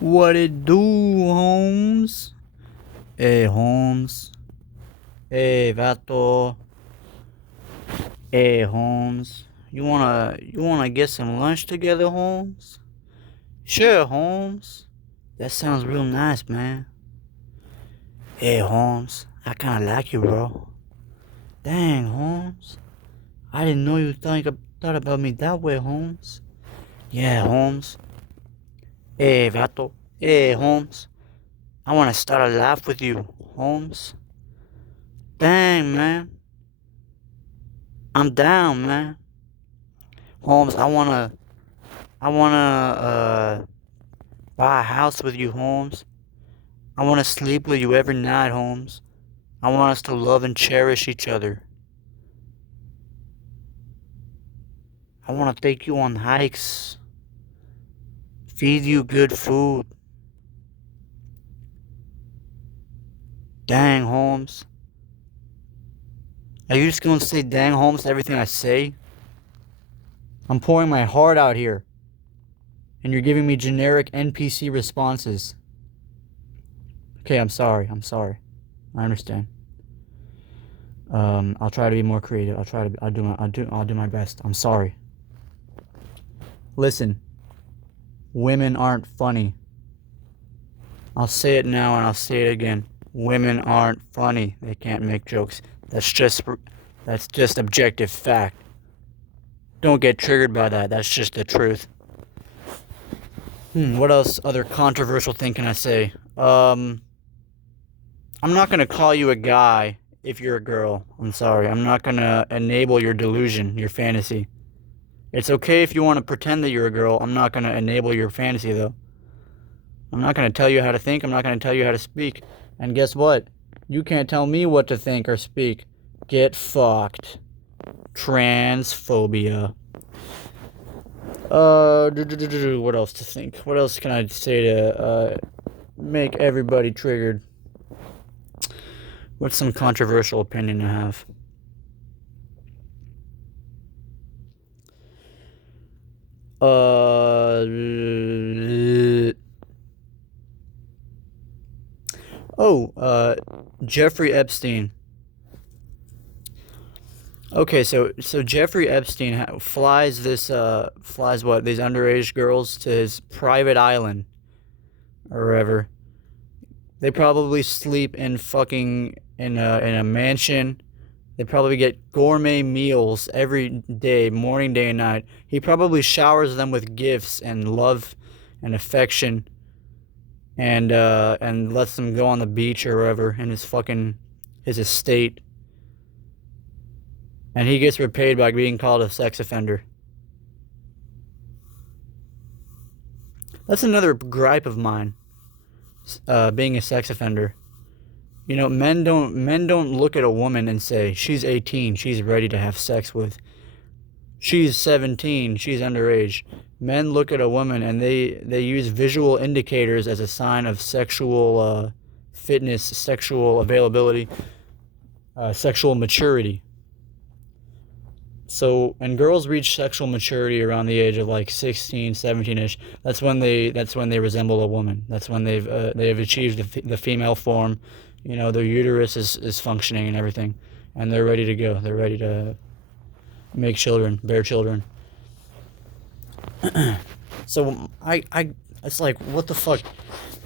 What it do, Holmes? Hey, Holmes. Hey, Vato. Hey, Holmes. You wanna get some lunch together, Holmes? Sure, Holmes. That sounds real nice, man. Hey, Holmes. I kinda like you, bro. Dang, Holmes. I didn't know you thought about me that way, Holmes. Yeah, Holmes. Hey, Vato. Hey, Holmes. I wanna start a laugh with you, Holmes. Dang, man. I'm down, man. Holmes, I wanna buy a house with you, Holmes. I wanna sleep with you every night, Holmes. I want us to love and cherish each other. I wanna take you on hikes, feed you good food. Dang, Holmes. Are you just gonna say dang, Holmes, to everything I say? I'm pouring my heart out here, and you're giving me generic NPC responses. Okay, I'm sorry. I understand. I'll try to be more creative. I'll do my best. I'm sorry. Listen, women aren't funny. I'll say it now and I'll say it again. Women aren't funny. They can't make jokes. That's just objective fact. Don't get triggered by that. That's just the truth. What else other controversial thing can I say? I'm not gonna call you a guy if you're a girl. I'm sorry. I'm not gonna enable your delusion, your fantasy. It's okay if you want to pretend that you're a girl. I'm not gonna enable your fantasy though. I'm not gonna tell you how to think. I'm not gonna tell you how to speak. And guess what? You can't tell me what to think or speak. Get fucked. Transphobia. What else to think? What else can I say to make everybody triggered? What's some controversial opinion I have? Jeffrey Epstein. Okay, so Jeffrey Epstein flies these underage girls to his private island or wherever. They probably sleep in a mansion. They probably get gourmet meals every day, morning, day, and night. He probably showers them with gifts and love and affection, and lets them go on the beach or wherever in his estate. And he gets repaid by being called a sex offender. That's another gripe of mine. Being a sex offender. You know, men don't look at a woman and say she's 18, she's ready to have sex with. She's 17, she's underage. Men look at a woman and they use visual indicators as a sign of sexual fitness, sexual availability, sexual maturity. So, and girls reach sexual maturity around the age of like 16, 17ish. That's when they resemble a woman. That's when they've achieved the female form. You know, their uterus is functioning and everything, and they're ready to go. They're ready to make children, bear children. So it's like, what the fuck?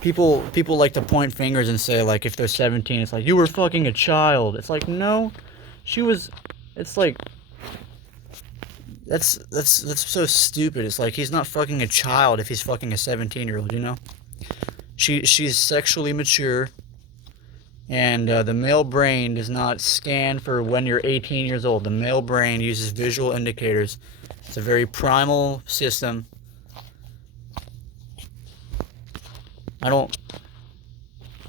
People like to point fingers and say, like, if they're 17, it's like, you were fucking a child. It's like, no, she was. It's like, that's so stupid. It's like, he's not fucking a child if he's fucking a 17-year-old. You know, she's sexually mature, and the male brain does not scan for when you're 18 years old. The male brain uses visual indicators. It's a very primal system. I don't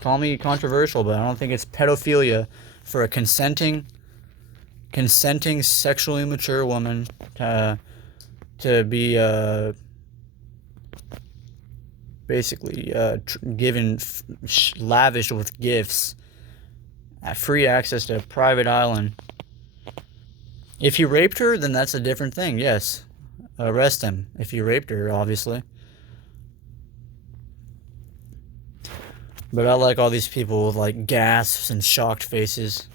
call me controversial, but I don't think it's pedophilia for a consenting sexually mature woman to be basically given lavished with gifts, free access to a private island. If he raped her, then that's a different thing. Yes, arrest him if he raped her, obviously. But I like all these people with like gasps and shocked faces,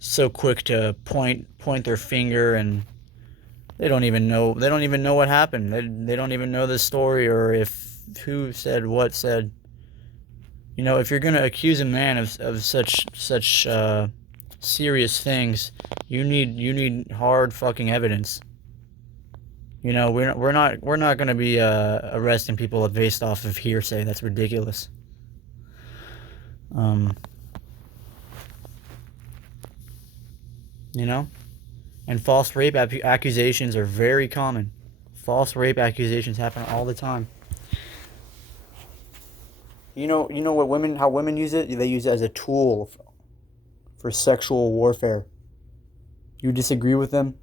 so quick to point their finger, and they don't even know what happened. They don't even know the story, or if who said what said. You know, if you're gonna accuse a man of such serious things, you need hard fucking evidence. You know, we're not gonna be arresting people based off of hearsay. That's ridiculous. Um, you know, and false rape accusations are very common. False rape accusations happen all the time. You know what women how women use it? They use it as a tool for sexual warfare. You disagree with them?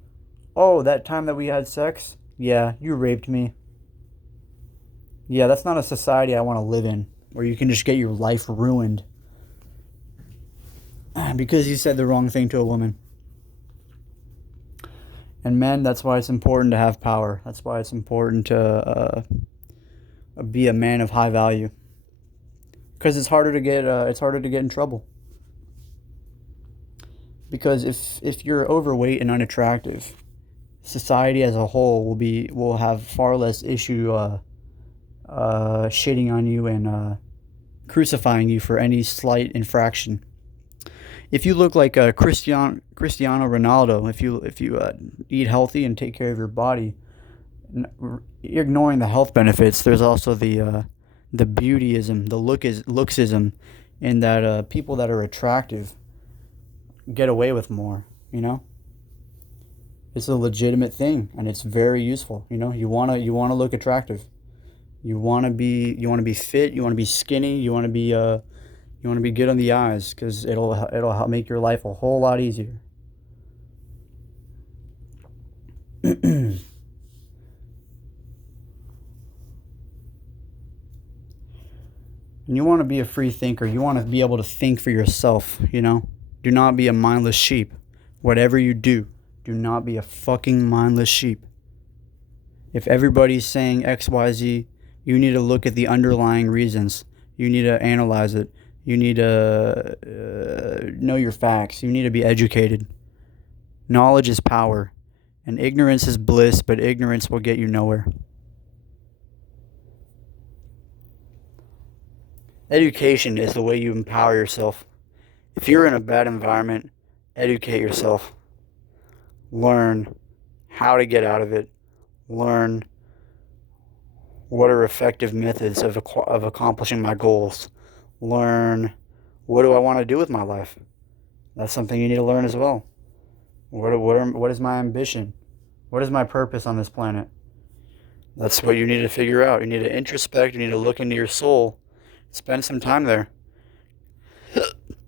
Oh, that time that we had sex? Yeah, you raped me. Yeah, that's not a society I want to live in, where you can just get your life ruined because you said the wrong thing to a woman. And men, that's why it's important to have power. That's why it's important to be a man of high value. Because it's harder to get in trouble. Because if you're overweight and unattractive, society as a whole will have far less issue shitting on you and crucifying you for any slight infraction. If you look like Cristiano Ronaldo, if you eat healthy and take care of your body, ignoring the health benefits, there's also the beautyism, the looksism, in that people that are attractive get away with more. You know, it's a legitimate thing and it's very useful. You know, you wanna look attractive. You wanna be fit. You wanna be skinny. You want to be good on the eyes because it'll help make your life a whole lot easier. And you want to be a free thinker. You want to be able to think for yourself, you know? Do not be a mindless sheep. Whatever you do, do not be a fucking mindless sheep. If everybody's saying XYZ, you need to look at the underlying reasons. You need to analyze it. You need to know your facts. You need to be educated. Knowledge is power, and ignorance is bliss, but ignorance will get you nowhere. Education is the way you empower yourself. If you're in a bad environment, educate yourself. Learn how to get out of it. Learn what are effective methods of accomplishing my goals. Learn what do I want to do with my life. That's something you need to learn as well. What is my ambition? What is my purpose on this planet? That's what you need to figure out. You need to introspect. You need to look into your soul. Spend some time there.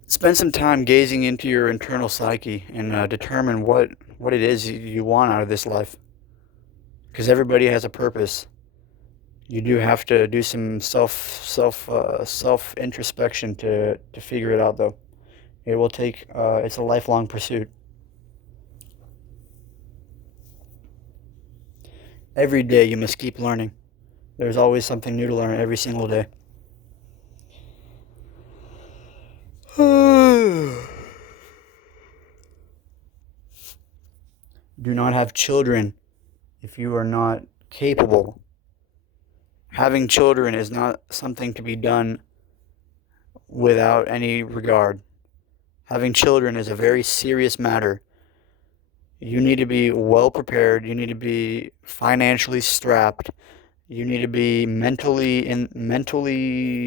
Spend some time gazing into your internal psyche and determine what it is you want out of this life. Because everybody has a purpose. You do have to do some self introspection to figure it out, though. It will take. It's a lifelong pursuit. Every day you must keep learning. There's always something new to learn every single day. Do not have children if you are not capable. Having children is not something to be done without any regard. Having children is a very serious matter. You need to be well prepared. You need to be financially strapped. You need to be mentally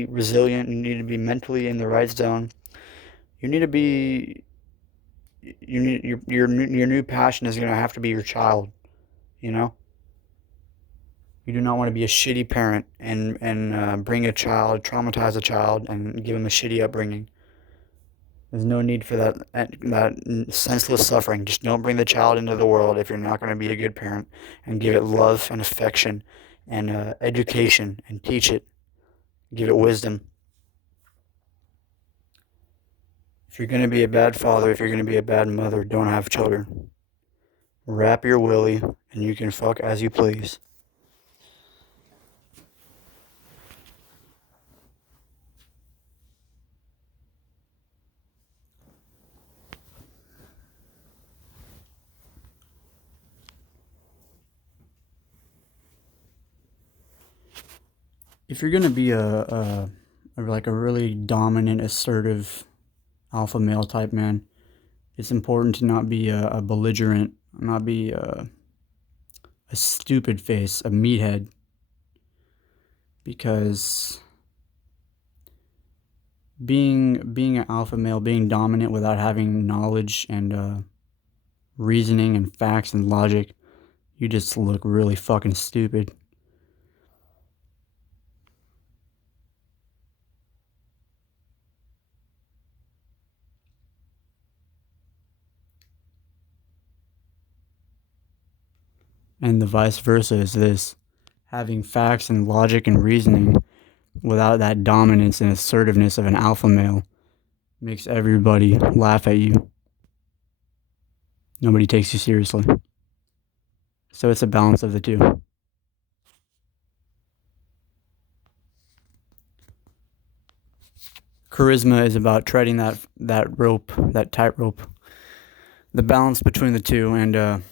resilient. You need to be mentally in the right zone. You need to be you need your new passion is going to have to be your child, you know? You do not want to be a shitty parent and bring a child, traumatize a child, and give him a shitty upbringing. There's no need for that senseless suffering. Just don't bring the child into the world if you're not going to be a good parent, and give it love and affection and education and teach it. Give it wisdom. If you're going to be a bad father, if you're going to be a bad mother, don't have children. Wrap your willy and you can fuck as you please. if you're gonna be like a really dominant, assertive alpha male type man, it's important to not be a belligerent, not be a stupid face, a meathead, because being an alpha male, being dominant without having knowledge and reasoning and facts and logic, you just look really fucking stupid. And the vice versa is this: having facts and logic and reasoning without that dominance and assertiveness of an alpha male makes everybody laugh at you. Nobody takes you seriously. So it's a balance of the two. Charisma is about treading that rope, that tightrope, the balance between the two, and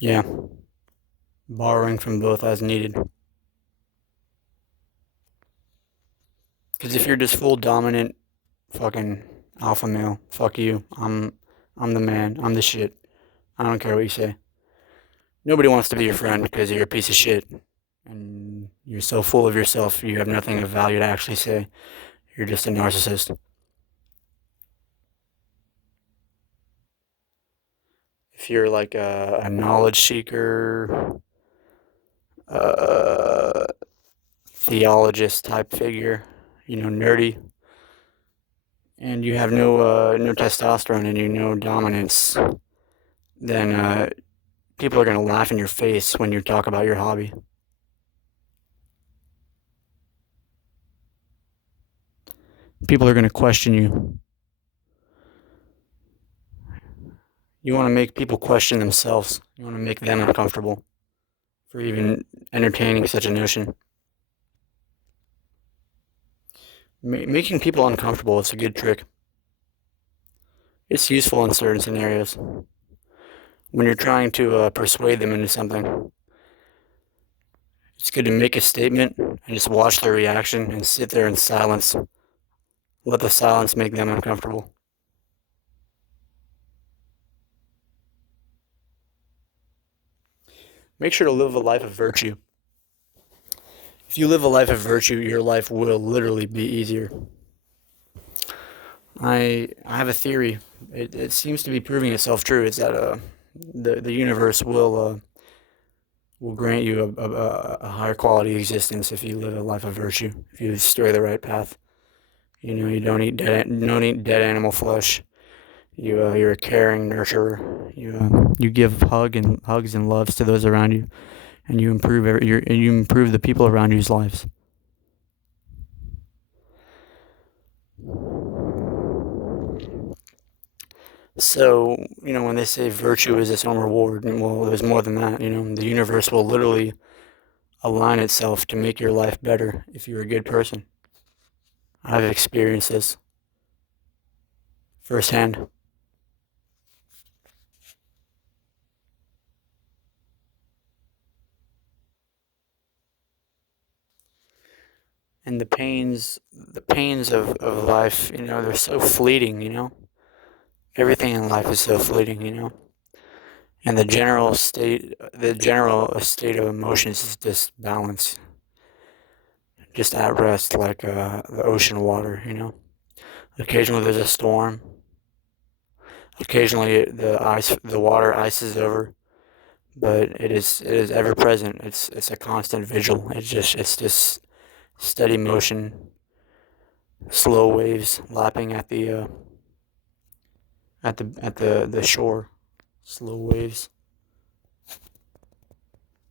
yeah, borrowing from both as needed. Because if you're just full dominant, fucking alpha male, fuck you. I'm the man. I'm the shit. I don't care what you say. Nobody wants to be your friend because you're a piece of shit. And you're so full of yourself, you have nothing of value to actually say. You're just a narcissist. If you're like a knowledge seeker, uh, theologist type figure, nerdy, and you have no testosterone in you, no dominance, then people are gonna laugh in your face when you talk about your hobby. People are gonna question you. You want to make people question themselves. You want to make them uncomfortable for even entertaining such a notion. Making people uncomfortable is a good trick. It's useful in certain scenarios. When you're trying to persuade them into something, it's good to make a statement and just watch their reaction and sit there in silence. Let the silence make them uncomfortable. Make sure to live a life of virtue. If you live a life of virtue, your life will literally be easier. I have a theory. It seems to be proving itself true. Is that the universe will grant you a higher quality existence if you live a life of virtue. If you stray the right path. You don't eat dead animal flesh. You're a caring nurturer. You give hugs and loves to those around you, and you improve the people around you's lives. So, when they say virtue is its own reward, well, there's more than that. The universe will literally align itself to make your life better if you're a good person. I've experienced this firsthand. And the pains of life, they're so fleeting. Everything in life is so fleeting. And the general state of emotions is just balance, just at rest, like the ocean water. Occasionally there's a storm. Occasionally the water ices over, but it is ever present. It's a constant vigil. It's just steady motion, slow waves lapping at the shore, slow waves.